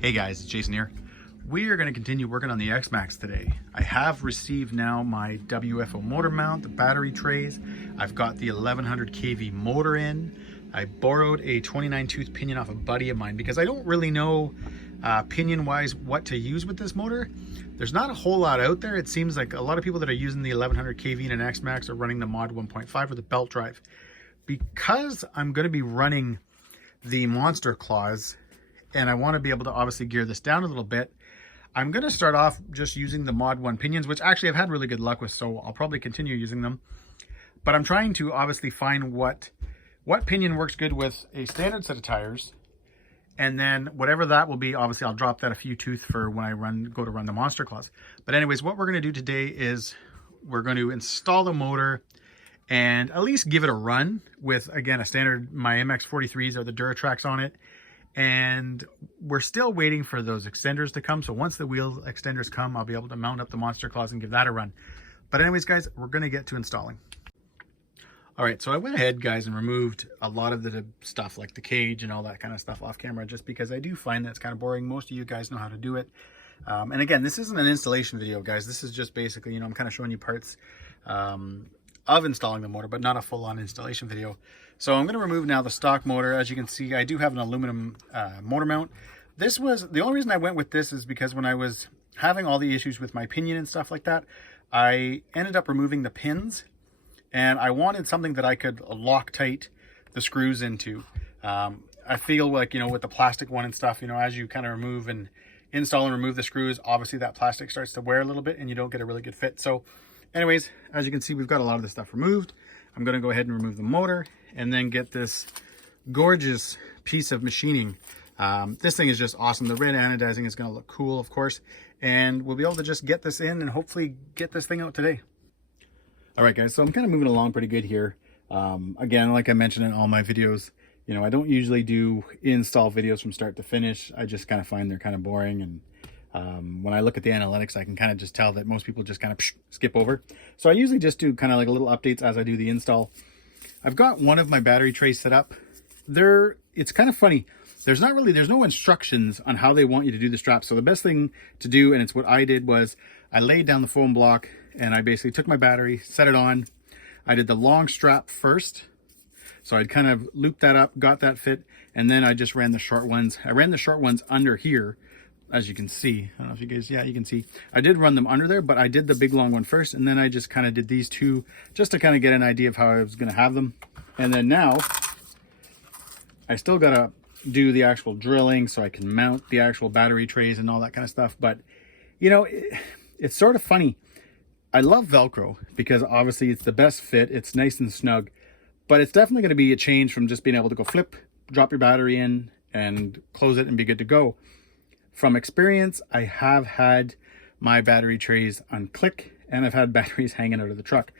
Hey guys, it's Jason here. We are going to continue working on the X-Maxx today. I have received now my WFO motor mount, the battery trays. I've got the 1100kv motor in. I borrowed a 29 tooth pinion off a buddy of mine because I don't really know pinion wise what to use with this motor. There's not a whole lot out there. It seems like a lot of people that are using the 1100kv in an X-Maxx are running the mod 1.5 with a belt drive. Because I'm going to be running the monster claws and I want to be able to obviously gear this down a little bit, I'm going to start off just using the mod 1 pinions, which actually I've had really good luck with, so I'll probably continue using them. But I'm trying to obviously find what pinion works good with a standard set of tires, and then whatever that will be, obviously I'll drop that a few tooth for when I go to run the monster claws. But anyways, what we're going to do today is we're going to install the motor and at least give it a run with, again, a standard, my MX43s or the Duratrax on it. And we're still waiting for those extenders to come. So once the wheel extenders come, I'll be able to mount up the monster claws and give that a run. But anyways, guys, we're going to get to installing. All right, so I went ahead, guys, and removed a lot of the stuff like the cage and all that kind of stuff off camera, just because I do find that's kind of boring. Most of you guys know how to do it. And again, this isn't an installation video, guys. This is just basically, I'm kind of showing you parts of installing the motor, but not a full-on installation video. So I'm going to remove now the stock motor. As you can see, I do have an aluminum motor mount. This was the only reason I went with this is because when I was having all the issues with my pinion and stuff like that, I ended up removing the pins, and I wanted something that I could lock tight the screws into. I feel like, with the plastic one and stuff, as you kind of remove and install and remove the screws, obviously that plastic starts to wear a little bit and you don't get a really good fit. So anyways, as you can see, we've got a lot of the stuff removed. I'm going to go ahead and remove the motor and then get this gorgeous piece of machining. This thing is just awesome. The red anodizing is going to look cool, of course, and we'll be able to just get this in and hopefully get this thing out today. All right, guys, so I'm kind of moving along pretty good here. Again, like I mentioned in all my videos, I don't usually do install videos from start to finish. I just kind of find they're kind of boring, and when I look at the analytics, I can kind of just tell that most people just kind of skip over. So I usually just do kind of like a little updates as I do the install. I've got one of my battery trays set up. It's kind of funny. There's no instructions on how they want you to do the strap. So the best thing to do, and it's what I did, was I laid down the foam block and I basically took my battery, set it on. I did the long strap first. So I'd kind of looped that up, got that fit, and then I just ran the short ones. I ran the short ones under here, as you can see. I don't know if you guys, yeah, you can see. I did run them under there, but I did the big long one first, and then I just kind of did these two just to kind of get an idea of how I was going to have them. And then now I still got to do the actual drilling so I can mount the actual battery trays and all that kind of stuff. But, it's sort of funny. I love Velcro because obviously it's the best fit. It's nice and snug, but it's definitely going to be a change from just being able to go flip, drop your battery in and close it and be good to go. From experience, I have had my battery trays unclick and I've had batteries hanging out of the truck.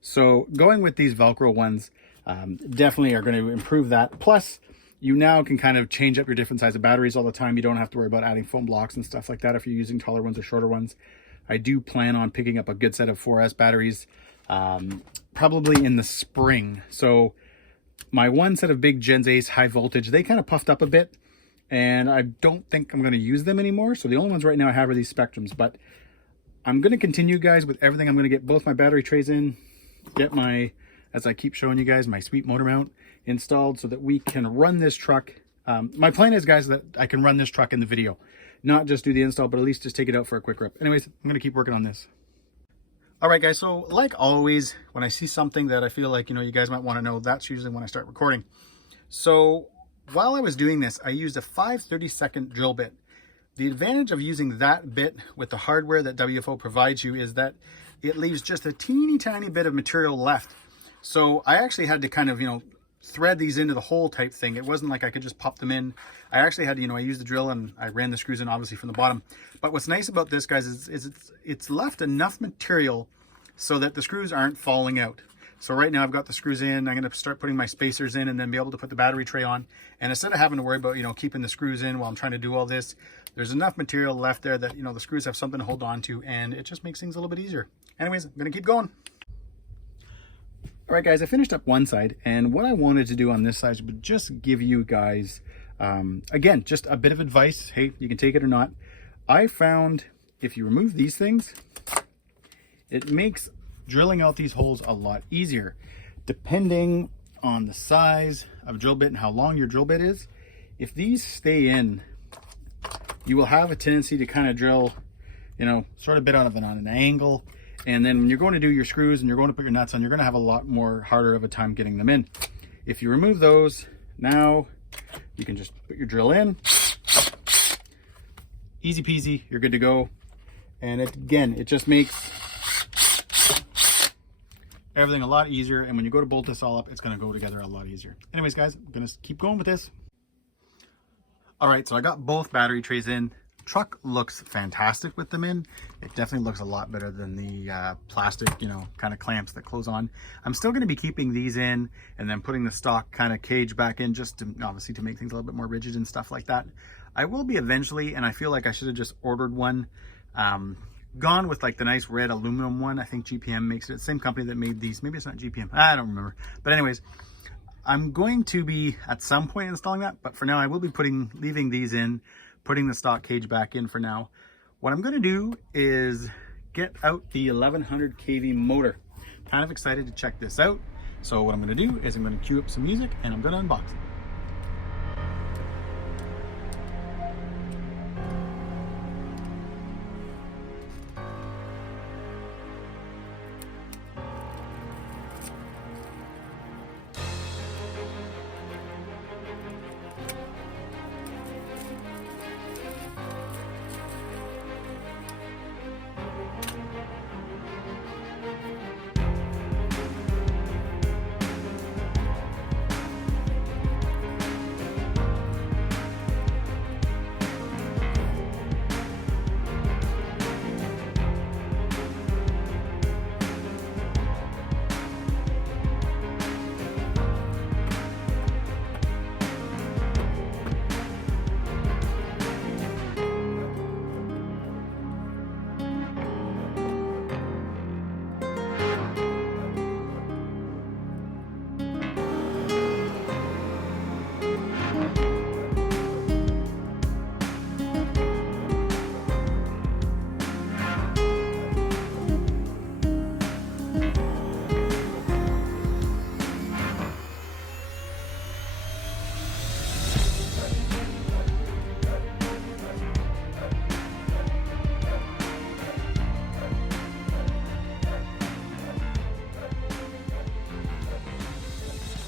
So going with these Velcro ones definitely are going to improve that. Plus, you now can kind of change up your different size of batteries all the time. You don't have to worry about adding foam blocks and stuff like that if you're using taller ones or shorter ones. I do plan on picking up a good set of 4S batteries probably in the spring. So my one set of big Gens Ace high voltage, they kind of puffed up a bit, and I don't think I'm going to use them anymore. So the only ones right now I have are these Spectrums, but I'm going to continue, guys, with everything. I'm going to get both my battery trays in, get my, as I keep showing you guys, my sweet motor mount installed so that we can run this truck. My plan is, guys, that I can run this truck in the video, not just do the install, but at least just take it out for a quick rip. Anyways, I'm going to keep working on this. All right, guys, so like always, when I see something that I feel like, you guys might want to know, that's usually when I start recording. So while I was doing this, I used a 5/32 drill bit. The advantage of using that bit with the hardware that WFO provides you is that it leaves just a teeny tiny bit of material left. So I actually had to kind of, thread these into the hole type thing. It wasn't like I could just pop them in. I actually had to, I used the drill and I ran the screws in obviously from the bottom. But what's nice about this, guys, is it's left enough material so that the screws aren't falling out. So right now I've got the screws in. I'm going to start putting my spacers in and then be able to put the battery tray on. And instead of having to worry about, keeping the screws in while I'm trying to do all this, there's enough material left there that, the screws have something to hold on to, and it just makes things a little bit easier. Anyways, I'm going to keep going. All right, guys, I finished up one side, and what I wanted to do on this side would just give you guys Again, just a bit of advice. Hey, you can take it or not. I found if you remove these things, it makes drilling out these holes a lot easier. Depending on the size of drill bit and how long your drill bit is, if these stay in, you will have a tendency to kind of drill, you know, sort of bit on an angle. And then when you're going to do your screws and you're going to put your nuts on, you're going to have a lot more harder of a time getting them in. If you remove those, now you can just put your drill in. Easy peasy, you're good to go. And again, it just makes everything a lot easier. And when you go to bolt this all up, it's going to go together a lot easier. Anyways, guys, I'm going to keep going with this. All right, so I got both battery trays in. Truck looks fantastic with them in. It definitely looks a lot better than the plastic, you know, kind of clamps that close on. I'm still going to be keeping these in and then putting the stock kind of cage back in, just to obviously to make things a little bit more rigid and stuff like that. I will be eventually, and I feel like I should have just ordered one. Gone with like the nice red aluminum one. I think GPM makes it. Same company that made these. Maybe it's not GPM. I don't remember. But anyways, I'm going to be at some point installing that. But for now, I will be leaving these in, putting the stock cage back in for now. What I'm going to do is get out the 1100 kV motor. Kind of excited to check this out. So what I'm going to do is I'm going to cue up some music and I'm going to unbox it.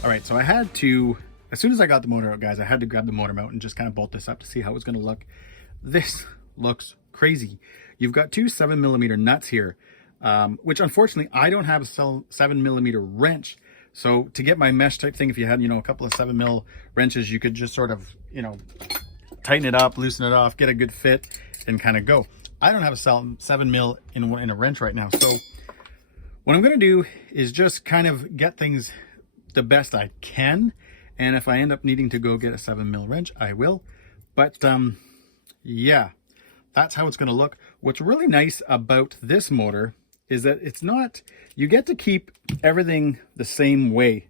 All right, so I had to, as soon as I got the motor out, guys, I had to grab the motor mount and just kind of bolt this up to see how it's going to look. This looks crazy. You've got two 7mm nuts here, which unfortunately I don't have a 7mm wrench. So to get my mesh type thing, if you had, you know, a couple of 7mm wrenches, you could just sort of, you know, tighten it up, loosen it off, get a good fit and kind of go. I don't have a 7mm in a wrench right now. So what I'm going to do is just kind of get things the best I can, and if I end up needing to go get a 7mm wrench, I will. But yeah, that's how it's going to look. What's really nice about this motor is that it's not, you get to keep everything the same way,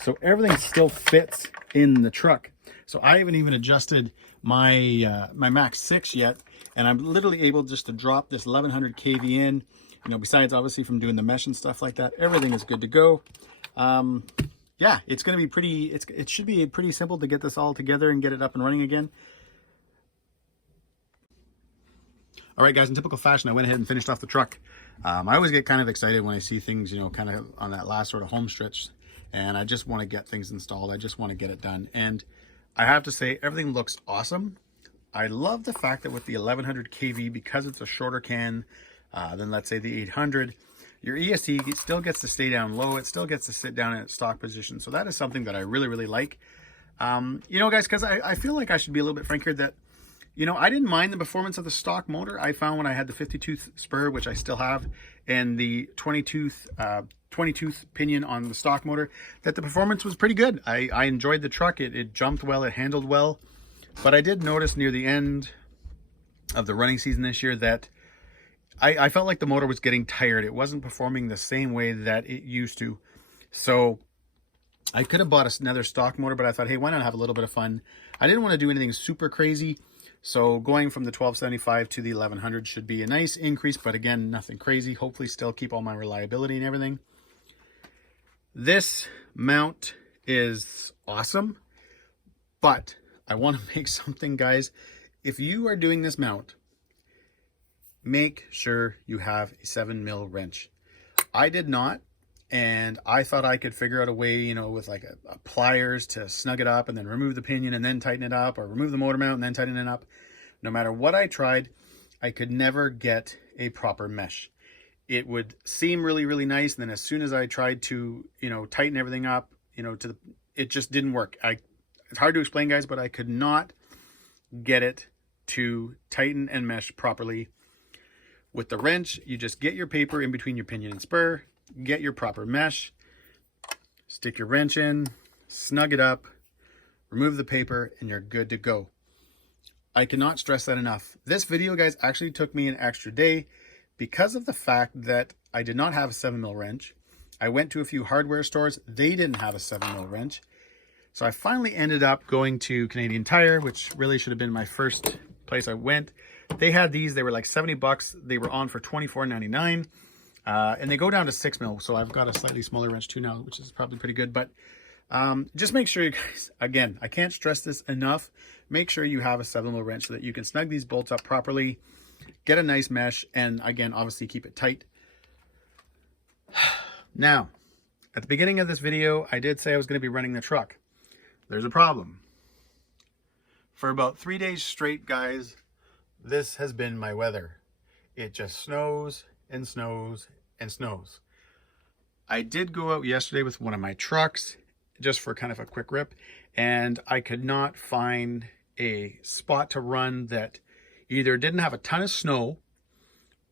so everything still fits in the truck. So I haven't even adjusted my my Max 6 yet, and I'm literally able just to drop this 1100 kV in. You know, besides obviously from doing the mesh and stuff like that, everything is good to go. Yeah, it's going to be pretty, it should be pretty simple to get this all together and get it up and running again. All right, guys, in typical fashion, I went ahead and finished off the truck. I always get kind of excited when I see things, you know, kind of on that last sort of home stretch, and I just want to get things installed. I just want to get it done. And I have to say, everything looks awesome. I love the fact that with the 1100 kV, because it's a shorter can than, let's say, the 800, your ESC still gets to stay down low. It still gets to sit down in its stock position. So that is something that I really, really like. You know, guys, because I feel like I should be a little bit frank here that, you know, I didn't mind the performance of the stock motor. I found when I had the 50-tooth spur, which I still have, and the 20-tooth pinion on the stock motor, that the performance was pretty good. I enjoyed the truck. It jumped well. It handled well. But I did notice near the end of the running season this year that I felt like the motor was getting tired. It wasn't performing the same way that it used to. So I could have bought another stock motor, but I thought, hey, why not have a little bit of fun? I didn't want to do anything super crazy. So going from the 1275 to the 1100 should be a nice increase, but again, nothing crazy. Hopefully still keep all my reliability and everything. This mount is awesome, but I want to make something, guys. If you are doing this mount, make sure you have a 7mm wrench. I did not. And I thought I could figure out a way, you know, with like a pliers to snug it up and then remove the pinion and then tighten it up, or remove the motor mount and then tighten it up. No matter what I tried, I could never get a proper mesh. It would seem really, really nice. And then as soon as I tried to, you know, tighten everything up, you know, it just didn't work. It's hard to explain, guys, but I could not get it to tighten and mesh properly. With the wrench, you just get your paper in between your pinion and spur, get your proper mesh, stick your wrench in, snug it up, remove the paper, and you're good to go. I cannot stress that enough. This video, guys, actually took me an extra day because of the fact that I did not have a 7mm wrench. I went to a few hardware stores. They didn't have a 7mm wrench. So I finally ended up going to Canadian Tire, which really should have been my first place I went. They had these. They were like 70 bucks. They were on for $24.99. And they go down to 6mm, so I've got a slightly smaller wrench too now, which is probably pretty good. But just make sure you guys, again, I can't stress this enough, make sure you have a 7mm wrench so that you can snug these bolts up properly, get a nice mesh, and again, obviously keep it tight. Now, at the beginning of this video, I did say I was going to be running the truck. There's a problem. For about 3 days straight, guys, this has been my weather. It just snows and snows and snows. I did go out yesterday with one of my trucks just for kind of a quick rip, and I could not find a spot to run that either didn't have a ton of snow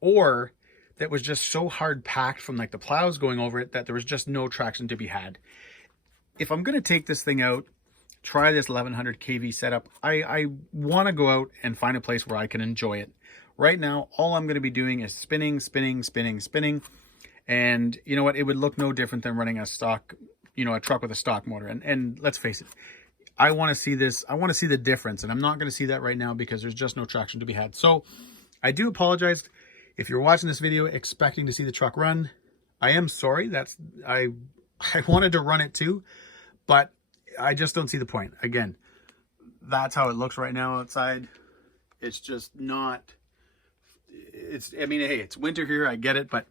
or that was just so hard packed from like the plows going over it that there was just no traction to be had. If I'm going to take this thing out, try this 1100 kV setup, I want to go out and find a place where I can enjoy it. Right now, all I'm going to be doing is spinning, spinning, spinning, spinning. And you know what? It would look no different than running a stock, you know, a truck with a stock motor. And let's face it, I want to see this. I want to see the difference. And I'm not going to see that right now because there's just no traction to be had. So I do apologize if you're watching this video expecting to see the truck run. I am sorry. I wanted to run it too, but I just don't see the point. Again, that's how it looks right now outside. It's just not... I mean, hey, it's winter here, I get it, but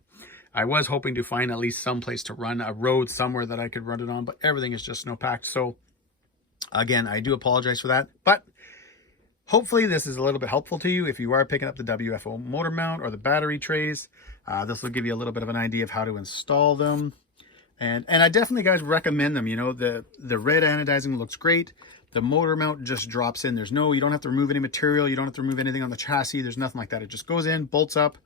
I was hoping to find at least some place to run, a road somewhere that I could run it on, but everything is just snow-packed. So, again, I do apologize for that, but hopefully this is a little bit helpful to you if you are picking up the WFO motor mount or the battery trays. This will give you a little bit of an idea of how to install them. And I definitely, guys, recommend them. You know, the red anodizing looks great. The motor mount just drops in. You don't have to remove any material. You don't have to remove anything on the chassis. There's nothing like that. It just goes in, bolts up.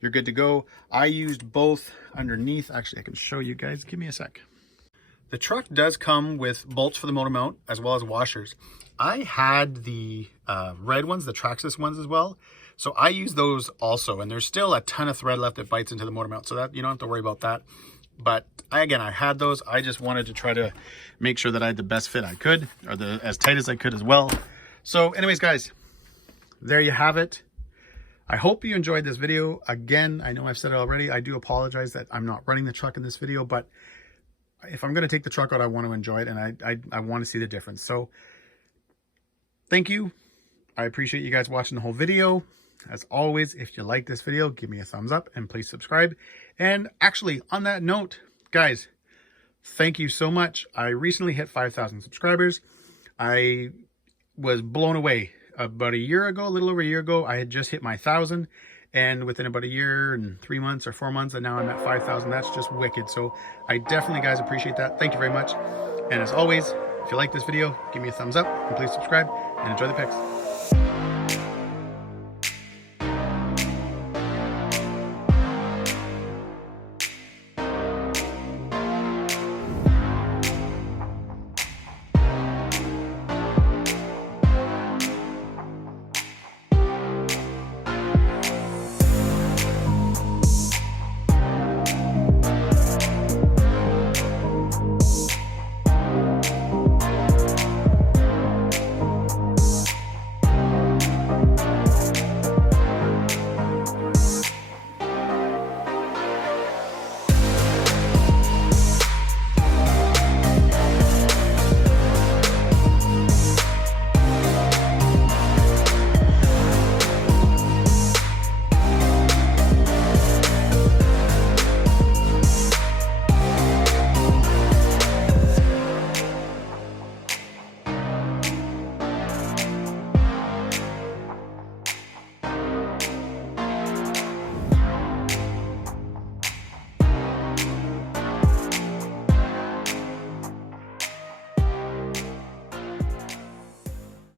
You're good to go. I used both underneath. Actually, I can show you guys. Give me a sec. The truck does come with bolts for the motor mount as well as washers. I had the red ones, the Traxxas ones as well. So I use those also. And there's still a ton of thread left that bites into the motor mount. So that you don't have to worry about that. But I had those. I just wanted to try to make sure that I had the best fit I could, or as tight as I could as well. So anyways, guys, there you have it. I hope you enjoyed this video. Again, I know I've said it already. I do apologize that I'm not running the truck in this video, but if I'm going to take the truck out, I want to enjoy it, and I want to see the difference. So thank you. I appreciate you guys watching the whole video. As always, if you like this video, give me a thumbs up and please subscribe. And actually, on that note, guys, thank you so much. I recently hit 5,000 subscribers. I was blown away. About a year ago, a little over a year ago, I had just hit my 1,000. And within about a year and 3 months or 4 months, and now I'm at 5,000. That's just wicked. So I definitely, guys, appreciate that. Thank you very much. And as always, if you like this video, give me a thumbs up and please subscribe and enjoy the pics.